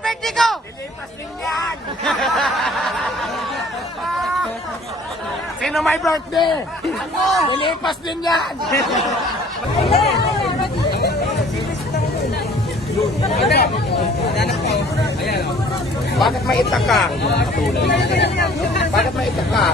birthday ko! Lilipas din yan! Sino may birthday? Lilipas din yan! Bakit may itak ka? Bakit may itak ka?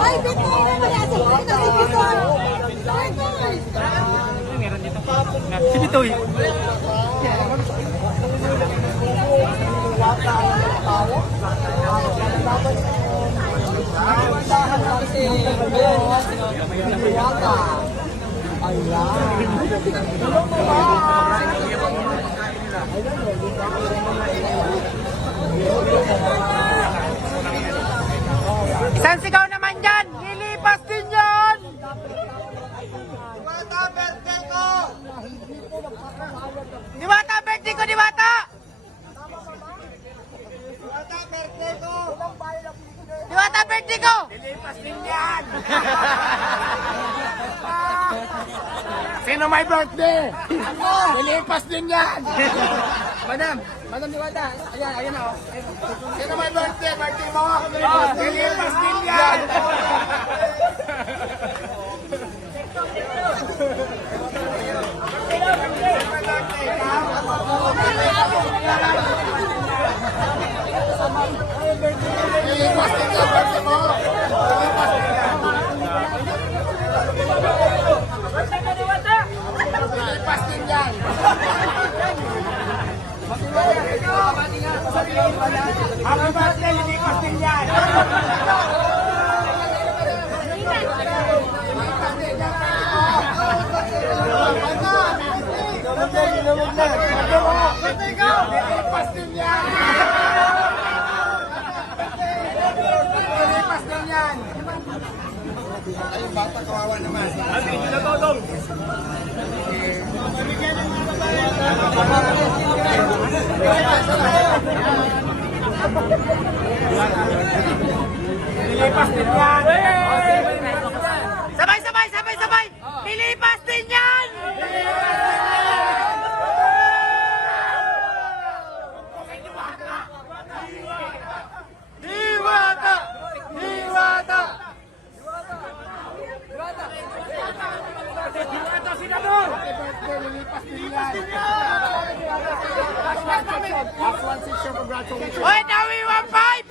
Ay, dito na Si Bitoy. Isang sigaw naman yan! Lilipas din yan! Diwata, birthday ko! Diwata, birthday ko, Diwata! Diwata, birthday ko! Diwata, birthday ko! Lilipas din yan! Sino may birthday? Lilipas din yan! Madam Diwata, ayan na, oh. Sino may birthday? Birthday mo? Lilipas din yan! Lilipas din yan, birthday mo! Lilipas din yan! Lilipas din yan! Happy birthday, lilipas din yan! Lilipas din yan! Lilipas din yan! Ay, bata kawawa naman. Lilipas din yan! Sabay, sabay, sabay, sabay! Lilipas din yan! Diwata! Diwata! Diwata, senador! Lilipas din yan! Last one, six, your congratulations! Oy, Nawi, 1-5!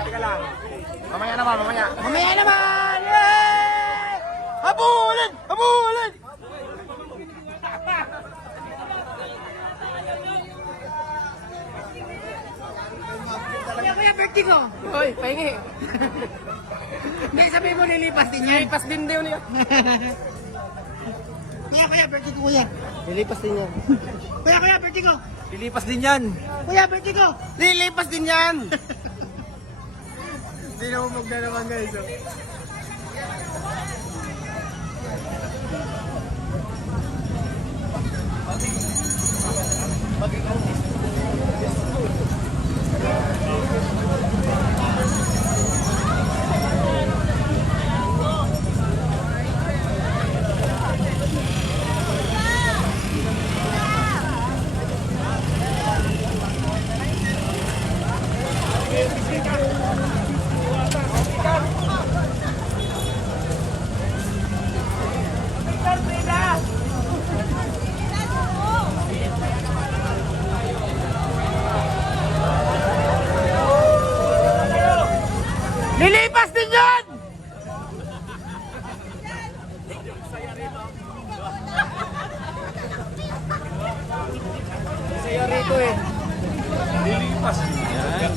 Teka lang. Mamaya naman, mamaya. Mamaya naman! Yay! Habulin! Habulin! Kuya, birthday ko! Hoy, pahingi. Hindi, sabihin mo lilipas din yan. Lilipas din daw niya. Kuya, birthday ko, kuya. Lilipas din yan. Kuya, birthday ko. Lilipas din yan. Kuya, birthday ko. Lilipas din yan! Hindi na umag na naman guys. Oh. Lilipas din yan! Saya rito eh. Lilipas din yan.